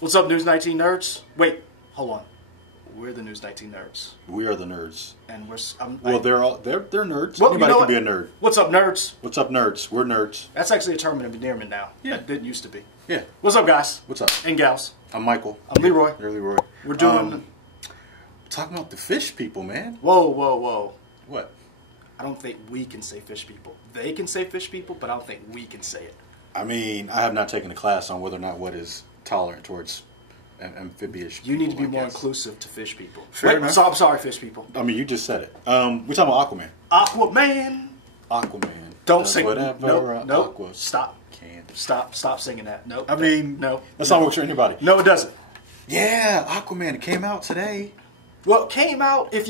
What's up, News 19 nerds? Wait, hold on. We're the News 19 nerds. We are the nerds. And we're... they're nerds. Well, Anybody you know can be a nerd. What's up, nerds? What's up, nerds? We're nerds. That's actually a term of endearment now. Yeah. It didn't used to be. Yeah. What's up, guys? What's up? And gals. I'm Michael. I'm Leroy. You're Leroy. We're doing... talking about the fish people, man. Whoa, whoa, whoa. What? I don't think we can say fish people. They can say fish people, but I don't think we can say it. I mean, I have not taken a class on whether or not what is tolerant towards amphibious. You need to be people, more inclusive to fish people. Fair enough. So, I'm sorry, fish people. I mean, you just said it. We're talking about Aquaman. Aquaman. Aquaman. Don't Does sing. whatever Nope. Aqua Stop. Can. Stop singing that. Nope. I mean, no. That's not works for anybody. No, it doesn't. Yeah, Aquaman. It came out today. Well, it came out I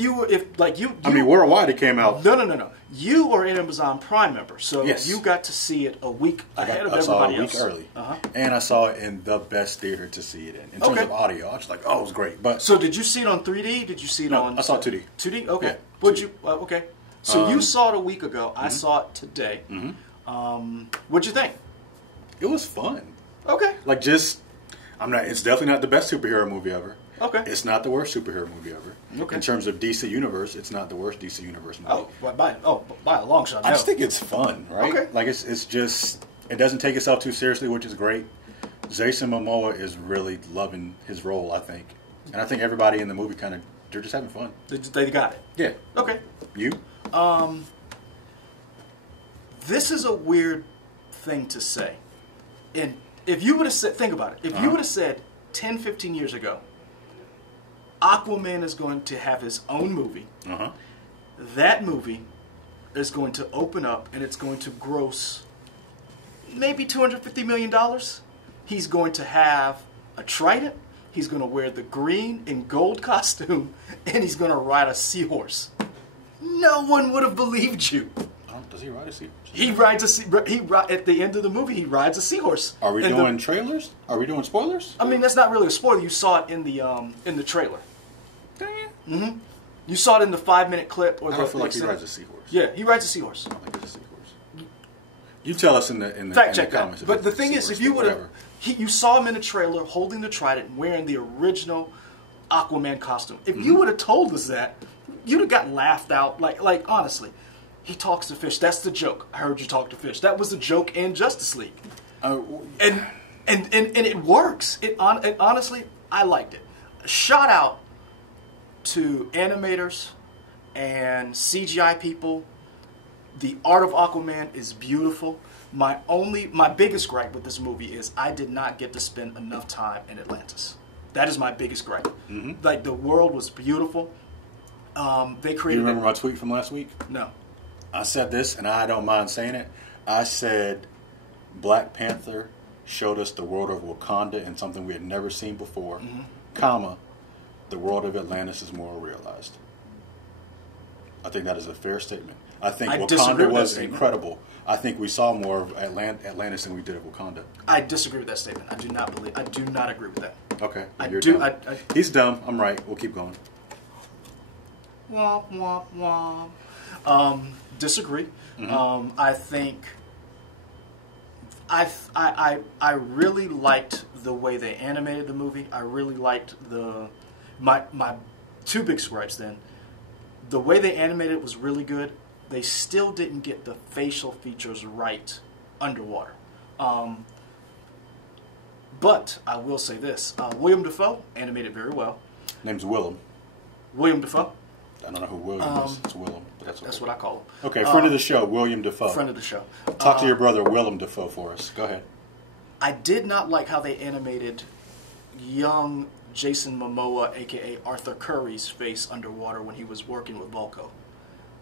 mean, worldwide it came out. No. You are an Amazon Prime member, so yes. You got to see it a week ahead of everybody else. I saw it a week early, and I saw it in the best theater to see it in terms of audio. I was like, oh, it was great. But so, did you see it on 3D? Did you see it on? I saw 2D. 2D, okay. Yeah, Would 2D. you? Okay. So you saw it a week ago. I saw it today. What'd you think? It was fun. Okay. Like it's definitely not the best superhero movie ever. Okay. It's not the worst superhero movie ever. Okay. In terms of DC Universe, it's not the worst DC Universe movie. By a long shot. I just think it's fun, right? Okay. Like it's just, it doesn't take itself too seriously, which is great. Jason Momoa is really loving his role, I think, and I think everybody in the movie they're just having fun. They got it. Yeah. Okay. You? This is a weird thing to say, and if you would have said, think about it. If you would have said 10, 15 years ago, Aquaman is going to have his own movie. That movie is going to open up and it's going to gross maybe $250 million. He's going to have a trident. He's going to wear the green and gold costume, and he's going to ride a seahorse. No one would have believed you. Does he ride a seahorse? He rides at the end of the movie. He rides a seahorse. Are we doing trailers? Are we doing spoilers? I mean, that's not really a spoiler. You saw it in the trailer. You saw it in the 5-minute clip. Or I don't feel like he rides a seahorse. Yeah, he rides a seahorse. I don't think it's a seahorse. You tell us in the fact check comments. that. But the thing is, if you would have, you saw him in the trailer holding the trident, wearing the original Aquaman costume. If you would have told us that, you'd have got laughed out. Like honestly, he talks to fish. That's the joke. I heard you talk to fish. That was the joke in Justice League. And it works. And honestly, I liked it. Shout out to animators and CGI people. The art of Aquaman is beautiful. My biggest gripe with this movie is I did not get to spend enough time in Atlantis. That is my biggest gripe. Like, the world was beautiful. They created. You remember my tweet from last week? No. I said this, and I don't mind saying it. I said Black Panther showed us the world of Wakanda and something we had never seen before, comma, the world of Atlantis is more realized. I think that is a fair statement. I think Wakanda was incredible. I think we saw more of Atlantis than we did of Wakanda. I disagree with that statement. I do not agree with that. Okay. You're dumb. He's dumb. I'm right. We'll keep going. Womp, womp, womp. Disagree. I think I really liked the way they animated the movie. I really liked my two big gripes then. The way they animated it was really good. They still didn't get the facial features right underwater. But I will say this. William Dafoe animated very well. Name's Willem. William Dafoe. I don't know who William is. It's Willem. But that's what I call him. Okay, friend of the show, William Dafoe. Friend of the show. Talk to your brother, Willem Dafoe, for us. Go ahead. I did not like how they animated young Jason Momoa, a.k.a. Arthur Curry's face underwater when he was working with Vulko.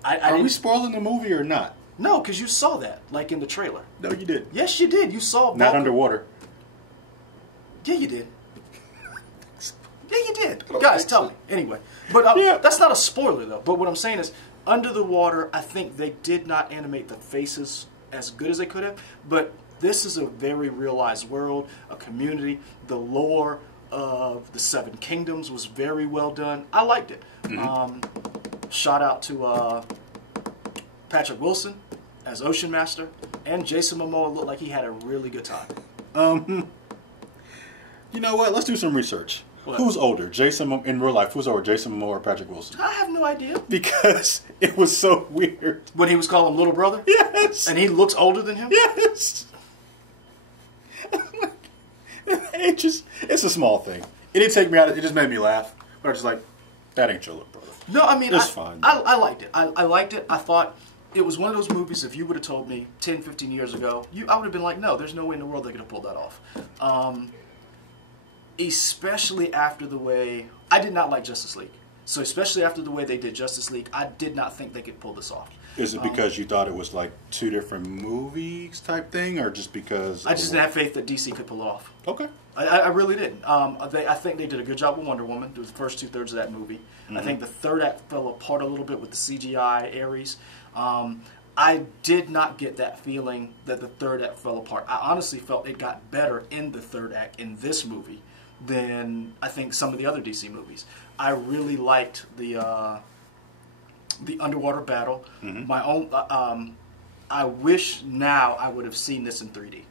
Are we spoiling the movie or not? No, because you saw that, like in the trailer. No, you did. Yes, you did. You saw Vulko. Not underwater. Yeah, you did. Yeah, you did. Guys, tell me. Anyway. But that's not a spoiler, though. But what I'm saying is, under the water, I think they did not animate the faces as good as they could have. But this is a very realized world, a community. The lore of the Seven Kingdoms was very well done. I liked it. Shout out to Patrick Wilson as Ocean Master. And Jason Momoa looked like he had a really good time. You know what? Let's do some research. What? Who's older, in real life? Who's older, Jason Momoa or Patrick Wilson? I have no idea. Because it was so weird when he was calling him little brother. Yes, and he looks older than him. Yes. It's a small thing. It didn't take me out. It just made me laugh. But I was just like, that ain't your little brother. No, I mean, it's fine. I liked it. I liked it. I thought it was one of those movies, if you would have told me 10, 15 years ago, I would have been like, no, there's no way in the world they could have pulled that off. Especially after the way... I did not like Justice League. So especially after the way they did Justice League, I did not think they could pull this off. Is it because you thought it was like two different movies type thing, or just because... I just didn't have faith that DC could pull it off. Okay. I really didn't. I think they did a good job with Wonder Woman. It was the first 2/3 of that movie. Mm-hmm. I think the third act fell apart a little bit with the CGI Ares. I did not get that feeling that the third act fell apart. I honestly felt it got better in the third act in this movie than I think some of the other DC movies. I really liked the underwater battle. Mm-hmm. My own. I wish now I would have seen this in 3D.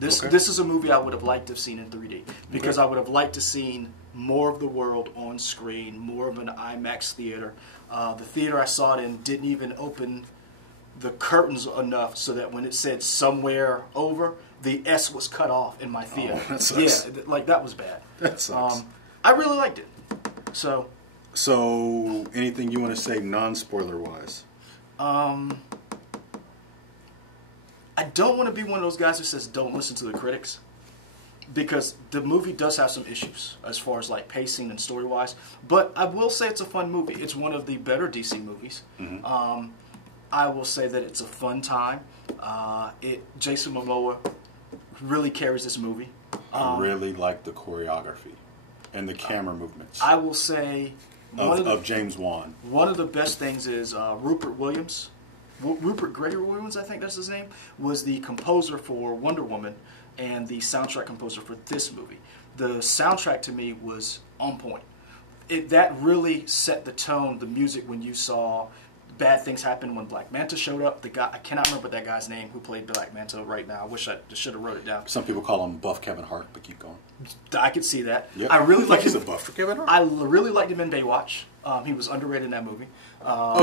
This is a movie I would have liked to have seen in 3D because I would have liked to have seen more of the world on screen, more of an IMAX theater. The theater I saw it in didn't even open the curtains enough so that when it said somewhere over, the S was cut off in my theater. Oh, that sucks. Yeah, like that was bad. That sucks. I really liked it. So anything you want to say non-spoiler wise? I don't want to be one of those guys who says don't listen to the critics, because the movie does have some issues as far as like pacing and story wise. But I will say it's a fun movie. It's one of the better DC movies. Mm-hmm. I will say that it's a fun time. Jason Momoa really carries this movie. I really like the choreography and the camera movements. I will say of James Wan. One of the best things is Rupert Gregory Williams, I think that's his name, was the composer for Wonder Woman and the soundtrack composer for this movie. The soundtrack to me was on point. That really set the tone, the music, when you saw bad things happen when Black Manta showed up. The guy, I cannot remember that guy's name who played Black Manta right now. I wish I should have wrote it down. Some people call him Buff Kevin Hart, but keep going. I could see that. Yep. I really like he's a buff for Kevin Hart. I really liked him in Baywatch. He was underrated in that movie.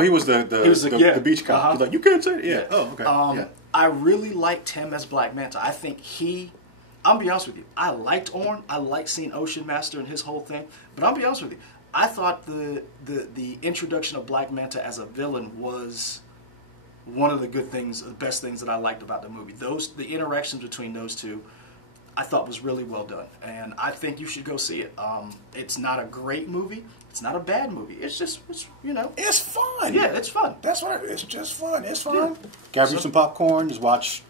He was the beach cop. He's like, you can't say it. Yeah. Oh, okay. I really liked him as Black Manta. I think I'll be honest with you, I liked Orn. I liked seeing Ocean Master and his whole thing. But I'll be honest with you, I thought the introduction of Black Manta as a villain was one of the good things, the best things that I liked about the movie. The interactions between those two, I thought was really well done, and I think you should go see it. It's not a great movie. It's not a bad movie. It's just, it's fun. Yeah, it's fun. That's what it's just fun. It's fun. Yeah. Grab you some popcorn. Just watch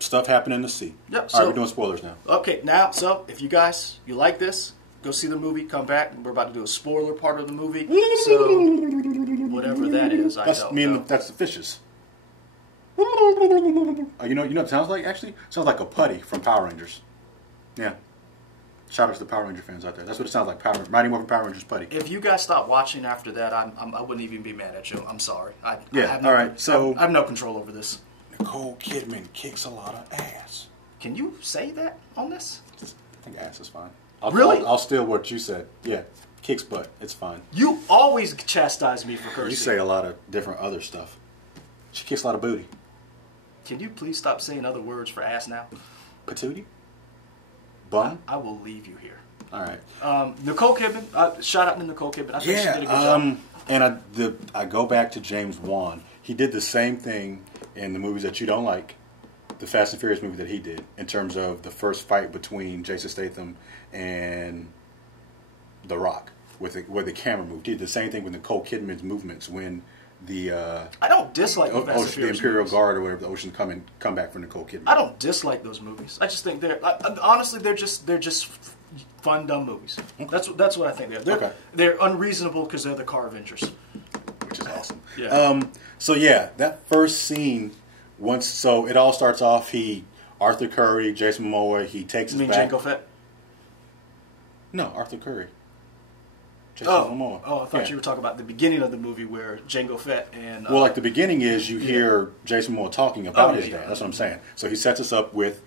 stuff happen in the sea. Yep. All right, we're doing spoilers now. Okay, so if you like this, go see the movie. Come back. We're about to do a spoiler part of the movie. So whatever that is, I don't know. That's the fishes. You know what it sounds like, actually? It sounds like a putty from Power Rangers. Yeah. Shout out to the Power Ranger fans out there. That's what it sounds like, Mighty Morphin Power Rangers putty. If you guys stop watching after that, I wouldn't even be mad at you. I'm sorry. I have no control over this. Nicole Kidman kicks a lot of ass. Can you say that on this? I think ass is fine. Really? I'll steal what you said. Yeah. Kicks butt. It's fine. You always chastise me for cursing. You say a lot of different other stuff. She kicks a lot of booty. Can you please stop saying other words for ass now? Patootie? Bum? I will leave you here. All right. Nicole Kidman. Shout out to Nicole Kidman. I think she did a good job. And I go back to James Wan. He did the same thing in the movies that you don't like. The Fast and Furious movie that he did, in terms of the first fight between Jason Statham and The Rock, where the camera moved. He did the same thing with Nicole Kidman's movements when I don't dislike the Fast and Furious Imperial movies. Guard or whatever, the Ocean come back for Nicole Kidman. I don't dislike those movies. I just think honestly they're just fun dumb movies. Okay. That's what I think they're. They're unreasonable because they're the Car Avengers, which is awesome. Yeah. So yeah, that first scene. So it all starts off. Arthur Curry, Jason Momoa. He takes his back. Jango Fett? No, Arthur Curry. Jason Momoa. Oh, I thought you were talking about the beginning of the movie where Jango Fett and... Well, like the beginning is you hear Jason Momoa talking about his dad. That's what I'm saying. So he sets us up with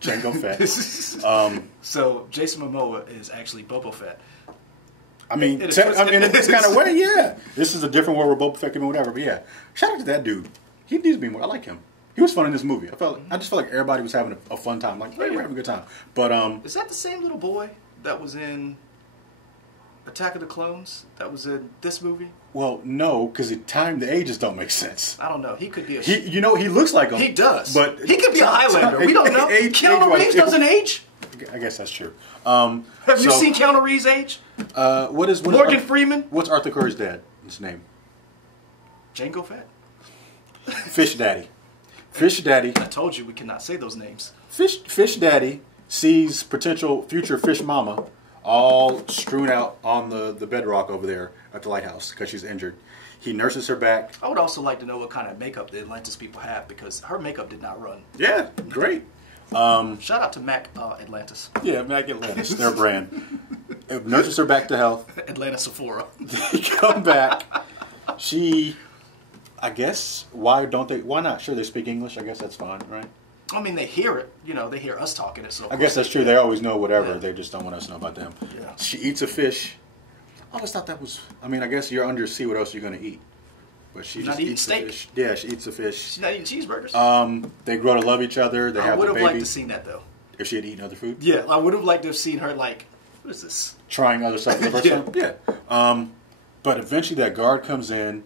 Jango Fett. So Jason Momoa is actually Boba Fett. I mean, in this kind of way, yeah. This is a different world where Boba Fett can be whatever, but yeah. Shout out to that dude. He needs to be more. I like him. He was fun in this movie. I just felt like everybody was having a fun time. Like, we're having a good time. But is that the same little boy that was in Attack of the Clones? That was in this movie? Well, no, because the ages don't make sense. I don't know. He could be a... he looks like him. He does. But he could be a Highlander. We don't know. Keanu Reeves doesn't age. I guess that's true. Have you seen Keanu Reeves age? What is Morgan Freeman? What's Arthur Curry's dad? His name? Jango Fett. Fish Daddy. Fish Daddy. I told you we cannot say those names. Fish Daddy sees potential future Fish Mama all strewn out on the bedrock over there at the lighthouse because she's injured. He nurses her back. I would also like to know what kind of makeup the Atlantis people have because her makeup did not run. Yeah, great. Shout out to Mac Atlantis. Yeah, Mac Atlantis, their brand. It nurses her back to health. Atlanta Sephora. They come back. I guess, why not? Sure, they speak English. I guess that's fine, right? I mean, they hear it. They hear us talking it. So I guess that's true. They always know whatever. Yeah. They just don't want us to know about them. Yeah. She eats a fish. I always thought that was... I mean, I guess you're under sea. What else are you going to eat? But she just eats steak. Fish. Yeah, she eats a fish. She's not eating cheeseburgers. They grow to love each other. They have the baby. I would have liked to seen that, though. If she had eaten other food? Yeah, I would have liked to have seen her, like, what is this? Trying other stuff for the first time? Yeah. But eventually that guard comes in,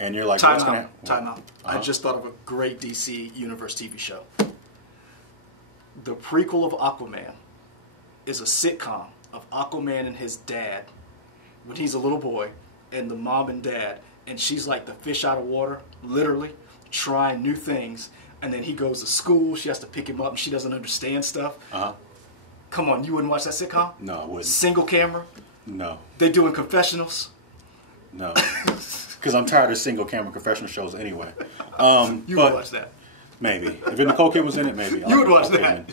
and you're like, Time out. I just thought of a great DC Universe TV show. The prequel of Aquaman is a sitcom of Aquaman and his dad when he's a little boy, and the mom and dad, and she's like the fish out of water, literally, trying new things, and then he goes to school, she has to pick him up, and she doesn't understand stuff. Come on, you wouldn't watch that sitcom? No, I wouldn't. Single camera? No. They doing confessionals? No. Because I'm tired of single camera confessional shows anyway. You would watch that. Maybe. If Nicole Kidman was in it, maybe. You would watch that.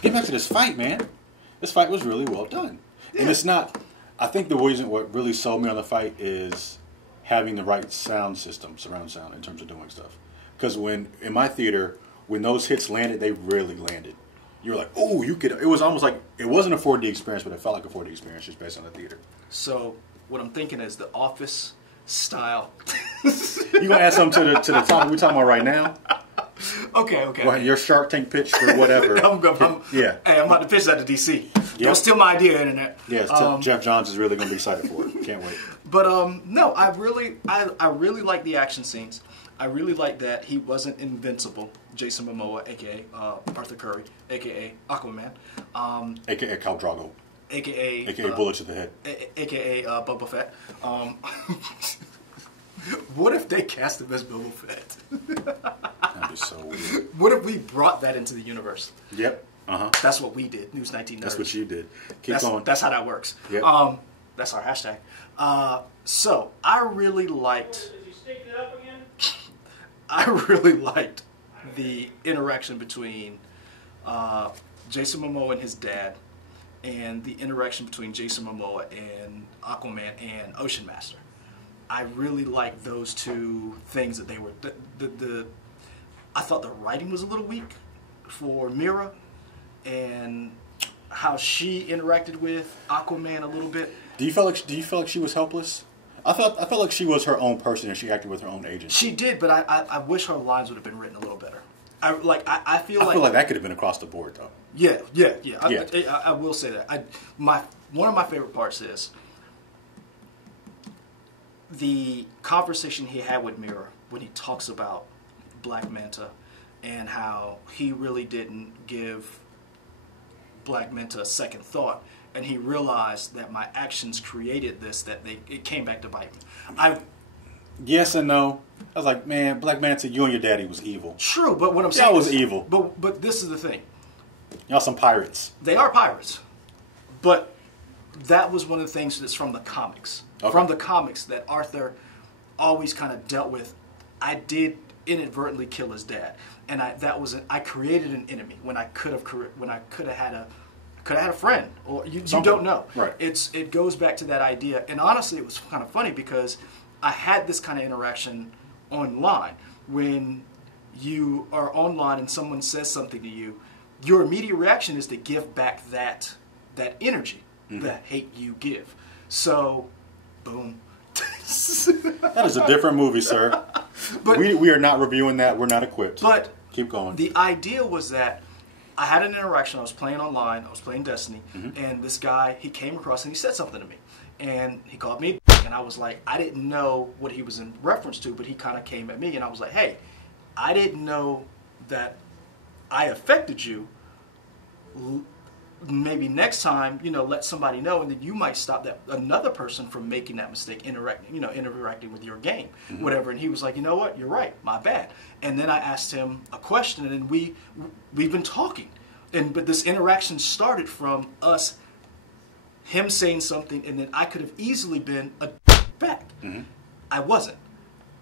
Get back to this fight, man. This fight was really well done. Yeah. And it's not... I think the reason what really sold me on the fight is having the right sound system, surround sound, in terms of doing stuff. Because in my theater, when those hits landed, they really landed. You were like, oh, you could... It was almost like... It wasn't a 4D experience, but it felt like a 4D experience just based on the theater. So, what I'm thinking is the Office style... You gonna add something to the topic we're talking about right now? Okay. Well, your Shark Tank pitch for whatever. Hey, I'm about to pitch that to DC. Yep. Don't steal my idea, Internet. Yes, Jeff Johns is really going to be excited for it. Can't wait. But no, I really like the action scenes. I really like that he wasn't invincible. Jason Momoa, aka Arthur Curry, aka Aquaman, aka Khal Drogo, aka Bullet to the Head, aka Boba Fett. What if they cast him as Boba Fett? That'd be so weird. What if we brought that into the universe? Yep. That's what we did. News 19 Nerds. That's what you did. Keep going. That's how that works. Yep. That's our hashtag. So I really liked. Did you stick it up again? I really liked the interaction between Jason Momoa and his dad, and the interaction between Jason Momoa and Aquaman and Ocean Master. I really liked those two things that they were. I thought the writing was a little weak for Mira, and how she interacted with Aquaman a little bit. Do you feel like she was helpless? I felt like she was her own person and she acted with her own agency. She did, but I wish her lines would have been written a little better. I feel like that could have been across the board though. Yeah. I will say that. One of my favorite parts is the conversation he had with Mira when he talks about Black Manta and how he really didn't give Black Manta a second thought, and he realized that my actions created this, that it came back to bite me. Yes and no. I was like, man, Black Manta, you and your daddy was evil. True, but what I'm saying Y'all was evil. But this is the thing. Y'all some pirates. They are pirates. But that was one of the things that's from the comics. Okay. From the comics that Arthur always kind of dealt with. I did inadvertently kill his dad, and I created an enemy when I could have had a friend, or you don't know. Right. It goes back to that idea, and honestly, it was kind of funny because I had this kind of interaction online when you are online and someone says something to you, your immediate reaction is to give back that energy, the hate you give. So, boom. That is a different movie, sir. But we are not reviewing that. We're not equipped. But keep going. The idea was that I had an interaction. I was playing online. I was playing Destiny, and this guy, he came across and he said something to me, and he called me, and I was like, I didn't know what he was in reference to, but he kind of came at me, and I was like, hey, I didn't know that I affected you. Maybe next time, let somebody know, and then you might stop that another person from making that mistake, interacting with your game, whatever. And he was like, you know what, you're right, my bad. And then I asked him a question, and we've been talking, but this interaction started from him saying something, and then I could have easily been a back. I wasn't.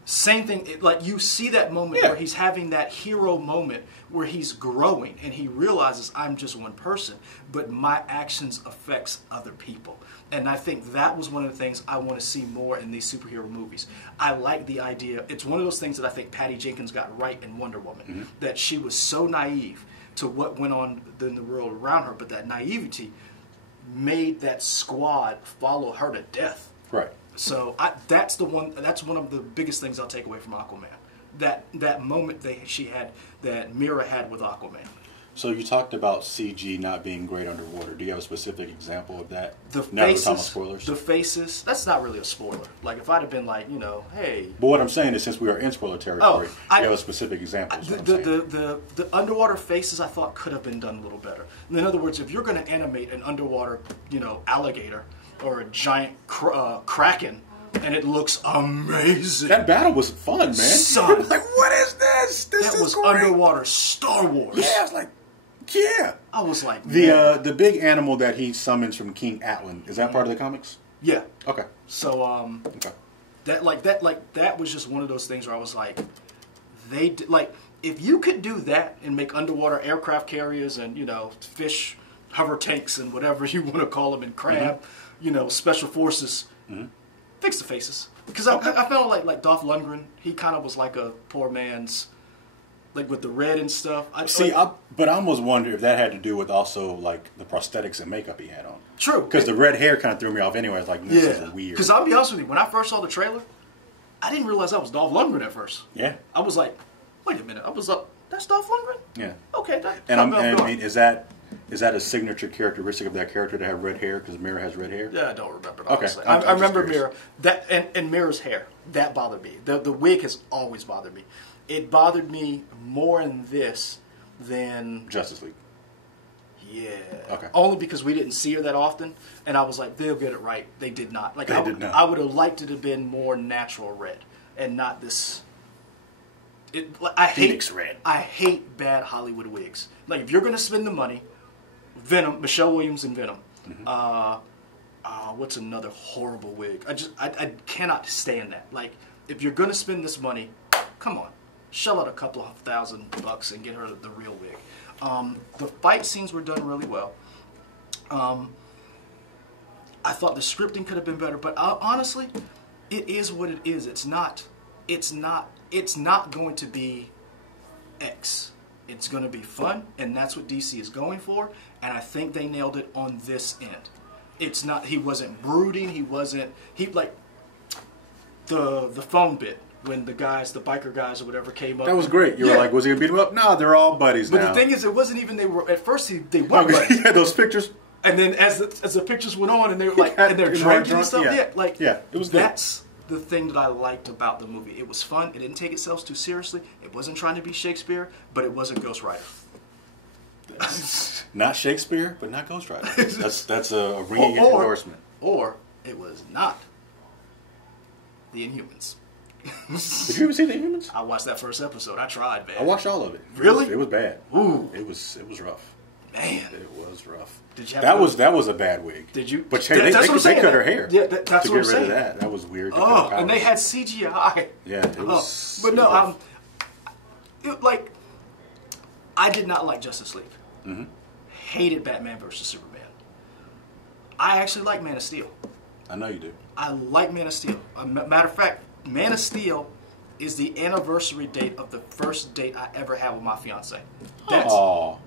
Same thing, like you see that moment where he's having that hero moment where he's growing and he realizes I'm just one person, but my actions affects other people. And I think that was one of the things I want to see more in these superhero movies. I like the idea. It's one of those things that I think Patty Jenkins got right in Wonder Woman, that she was so naive to what went on in the world around her, but that naivety made that squad follow her to death. Right. So that's one of the biggest things I'll take away from Aquaman. That moment that Mira had with Aquaman. So you talked about CG not being great underwater. Do you have a specific example of that? The now faces. We're talking about spoilers. The faces. That's not really a spoiler. Like if I'd have been like, hey. But what I'm saying is, since we are in spoiler territory, you have a specific example. The underwater faces I thought could have been done a little better. In other words, if you're going to animate an underwater, alligator or a giant kraken, and it looks amazing. That battle was fun, man. Son, like, what is this? That was great. Underwater Star Wars. Yeah, I was like, yeah. I was like, the big animal that he summons from King Atlan, is that part of the comics? Yeah. Okay. So okay. That was just one of those things where I was like, if you could do that and make underwater aircraft carriers and fish hover tanks and whatever you want to call them, and crab, special forces, fix the faces. Because I felt like Dolph Lundgren, he kind of was like a poor man's, like with the red and stuff. But I almost wonder if that had to do with also like the prosthetics and makeup he had on. True. Because the red hair kind of threw me off anyway. I was like, this is weird. Because I'll be honest with you, when I first saw the trailer, I didn't realize that was Dolph Lundgren at first. Yeah. I was like, wait a minute, that's Dolph Lundgren? Yeah. Okay. I mean, is that a signature characteristic of that character to have red hair? Because Mira has red hair. Yeah, I don't remember. Okay, I remember Mira. That and Mira's hair, that bothered me. The wig has always bothered me. It bothered me more in this than Justice League. Yeah. Okay. Only because we didn't see her that often, and I was like, they'll get it right. They did not. Like they did not. I would have liked it to have been more natural red, and not this. Phoenix red. I hate bad Hollywood wigs. Like if you're going to spend the money, Venom, Michelle Williams in Venom. What's another horrible wig? I cannot stand that. Like if you're going to spend this money, come on, shell out a couple of $1,000 and get her the real wig. The fight scenes were done really well. I thought the scripting could have been better, but honestly, it is what it is. It's not going to be X. It's going to be fun, and that's what DC is going for, and I think they nailed it on this end. It's not, he wasn't brooding, he like, the phone bit, when the biker guys or whatever came up. That was great. You were like, was he going to beat him up? No, they're all buddies now. But the thing is, it wasn't even, at first they weren't buddies. Yeah, those pictures. And then as the pictures went on, and they were like, and they're drinking and stuff, it was good. That's the thing that I liked about the movie. It was fun. It didn't take itself too seriously. It wasn't trying to be Shakespeare, but it wasn't Ghost Rider. Not Shakespeare, but not Ghost Rider. That's a ringing endorsement. Or it was not The Inhumans. Did you ever see The Inhumans? I watched that first episode. I tried, man. I watched all of it. Really? It was bad. Ooh. It was rough. Man. It was rough. Did you that was a bad wig. Did you? But hey, they cut her hair. Yeah, that's what I'm saying. To get rid of that. That was weird. Oh, and they had CGI. Yeah, it was. But no, I did not like Justice League. Mm-hmm. Hated Batman versus Superman. I actually like Man of Steel. I know you do. I like Man of Steel. Matter of fact, Man of Steel is the anniversary date of the first date I ever had with my fiance. That's Oh.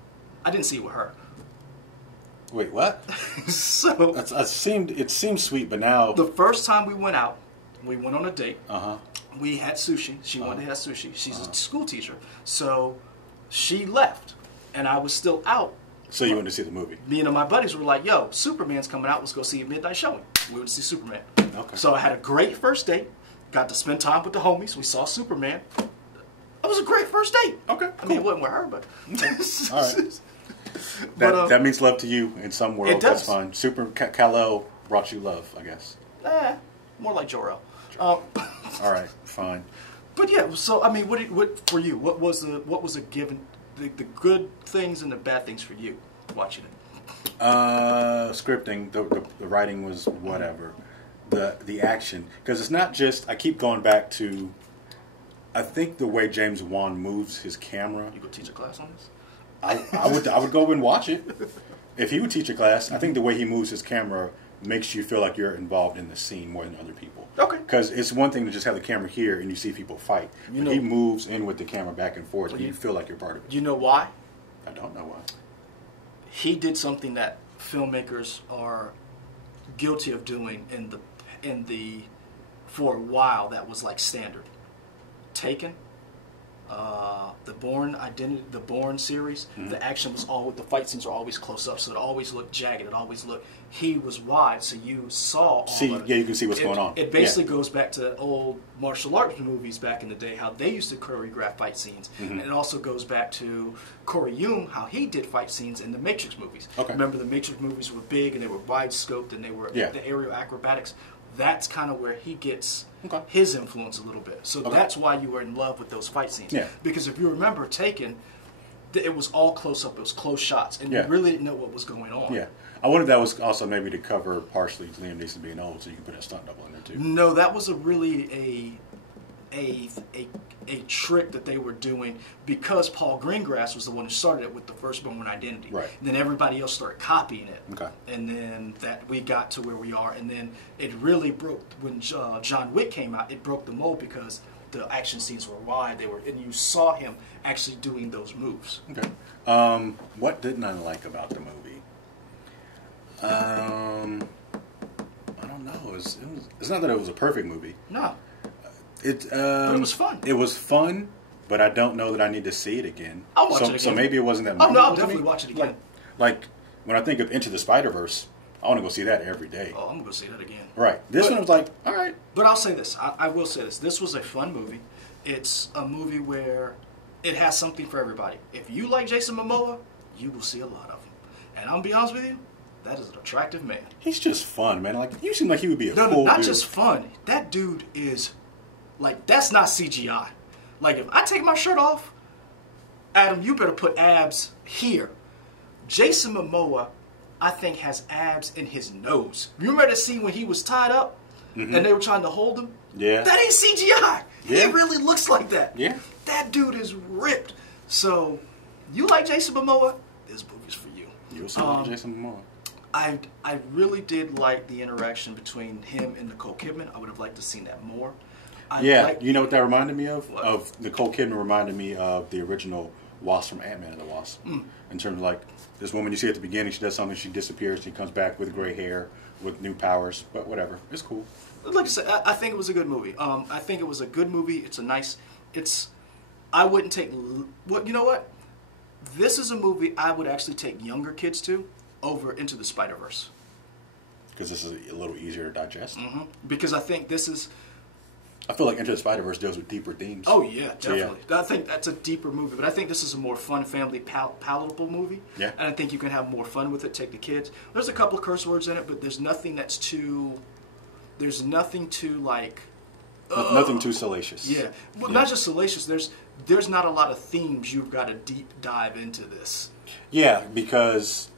I didn't see it with her. Wait, what? So it seemed sweet, but now the first time we went out, we went on a date. Uh-huh. We had sushi. She wanted to have sushi. She's a school teacher. So she left. And I was still out. So you went to see the movie? Me and my buddies were like, yo, Superman's coming out. Let's go see a midnight showing. We went to see Superman. Okay. So I had a great first date. Got to spend time with the homies. We saw Superman. It was a great first date. Okay, I cool. mean, it wasn't with her, but... All right. That means love to you in some world. It does. That's fine. Kal-El brought you love, I guess. More like Jor-El. All right, fine. But yeah, so I mean, what for you? What was a given the good things and the bad things for you watching it? Scripting, the writing was whatever. The action, because it's not just. I keep going back to. I think the way James Wan moves his camera. You go teach a class on this? I would go and watch it if he would teach a class. I think the way he moves his camera makes you feel like you're involved in the scene more than other people. Okay. Because it's one thing to just have the camera here and you see people fight. He moves in with the camera back and forth, and you feel like you're part of it. You know why? I don't know why. He did something that filmmakers are guilty of doing in the for a while that was like standard. Taken. The Bourne series, the action was the fight scenes are always close up, so it always looked jagged. It always looked. He was wide, so you saw. You can see what's going on. It basically goes back to old martial arts movies back in the day, how they used to choreograph fight scenes, and it also goes back to Corey Yum, how he did fight scenes in the Matrix movies. Okay. Remember, the Matrix movies were big and they were wide scoped and they were the aerial acrobatics. That's kind of where he gets his influence a little bit. So that's why you were in love with those fight scenes. Yeah. Because if you remember Taken, it was all close up. It was close shots. And you really didn't know what was going on. Yeah. I wondered if that was also maybe to cover partially Liam Neeson being old, so you can put a stunt double in there too. No, that was a trick that they were doing because Paul Greengrass was the one who started it with the first Bourne Identity. Right. And then everybody else started copying it. Okay. And then that we got to where we are. And then it really broke when John Wick came out. It broke the mold because the action scenes were wide. And you saw him actually doing those moves. Okay. What didn't I like about the movie? I don't know. It's not that it was a perfect movie. No. But it was fun. It was fun, but I don't know that I need to see it again. I'll watch it again. So maybe it wasn't that. Oh no, I'll definitely watch it again. Like when I think of Into the Spider-Verse, I want to go see that every day. Oh, I'm gonna go see that again. Right. This one was like, all right. But I'll say this. I will say this. This was a fun movie. It's a movie where it has something for everybody. If you like Jason Momoa, you will see a lot of him. And I'm gonna be honest with you, that is an attractive man. He's just fun, man. Like you seem like he would be a cool No, not dude. just fun. That dude is like, that's not CGI. Like if I take my shirt off, Adam, you better put abs here. Jason Momoa, I think, has abs in his nose. You remember that scene when he was tied up and they were trying to hold him? Yeah. That ain't CGI. Yeah. He really looks like that. Yeah. That dude is ripped. So, you like Jason Momoa? This movie's for you. You also like Jason Momoa. I really did like the interaction between him and Nicole Kidman. I would have liked to seen that more. You know what that reminded me of? What? Of Nicole Kidman reminded me of the original Wasp from Ant-Man and the Wasp. In terms of like, this woman you see at the beginning, she does something, she disappears, she comes back with gray hair, with new powers, but whatever. It's cool. Like I said, I think it was a good movie. I think it was a good movie. I wouldn't take, you know what? This is a movie I would actually take younger kids to over Into the Spider-Verse. Because this is a little easier to digest. Because I think this is... I feel like Into the Spider-Verse deals with deeper themes. Oh, yeah, definitely. So, yeah. I think that's a deeper movie, but I think this is a more fun, family, palatable movie. Yeah. And I think you can have more fun with it, take the kids. There's a couple of curse words in it, but there's nothing that's too... There's nothing too, like... Nothing too salacious. Yeah. Well, not just salacious. There's not a lot of themes you've got to deep dive into this. Yeah, because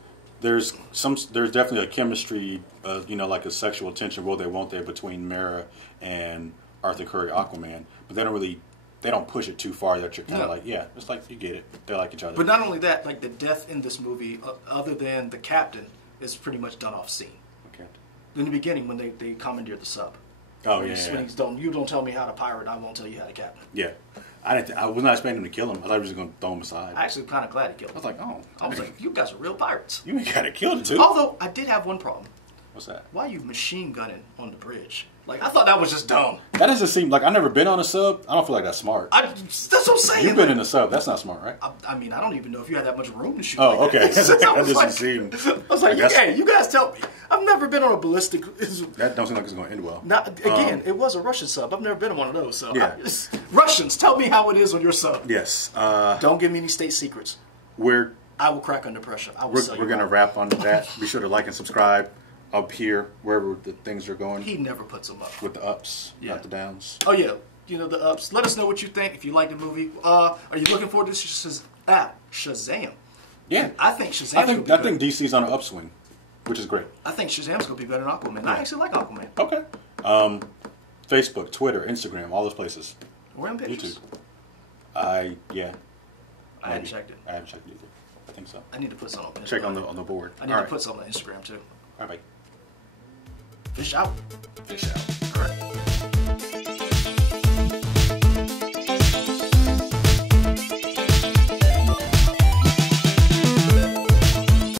there's definitely a chemistry, like a sexual tension, will they, won't they, between Mara and Arthur Curry, Aquaman. But they don't push it too far that you're kind of like, yeah, it's like, you get it. They like each other. But not only that, like the death in this movie, other than the captain, is pretty much done off scene. Okay. In the beginning, when they commandeered the sub. Oh, When yeah, Sweeney's you don't tell me how to pirate, I won't tell you how to captain. Yeah. I was not expecting him to kill him. I thought he was just going to throw him aside. I actually kind of glad he killed I him. was like, oh. I was like, you guys are real pirates. You ain't got to kill the two. Although, I did have one problem. What's that? Why are you machine gunning on the bridge? Like, I thought that was just dumb. That doesn't seem like I've never been on a sub. I don't feel like that's smart. That's what I'm saying. You've been in a sub. That's not smart, right? I mean, I don't even know if you had that much room to shoot. Oh, like okay. That, That doesn't seem. I was like, hey, you guys tell me. I've never been on a ballistic. That don't seem like it's going to end well. Not again. It was a Russian sub. I've never been on one of those. So Yeah. Russians, tell me how it is on your sub. Yes. Don't give me any state secrets. I will crack under pressure. We're going to wrap on that. Be sure to like and subscribe up here, wherever the things are going. He never puts them up. With the ups, not the downs. Oh, yeah. You know, the ups. Let us know what you think. If you like the movie. Are you looking forward to Shazam? Yeah. I think Shazam. I think DC's on an upswing, which is great. I think Shazam's going to be better than Aquaman. I actually like Aquaman. Okay. Facebook, Twitter, Instagram, all those places. We're on pictures. YouTube. Yeah. I haven't checked it. I haven't checked it either. I think so. I need to put something on Instagram. Check on the board. I need to put something on Instagram, too. All right, bye. Fish out. Fish out. All right.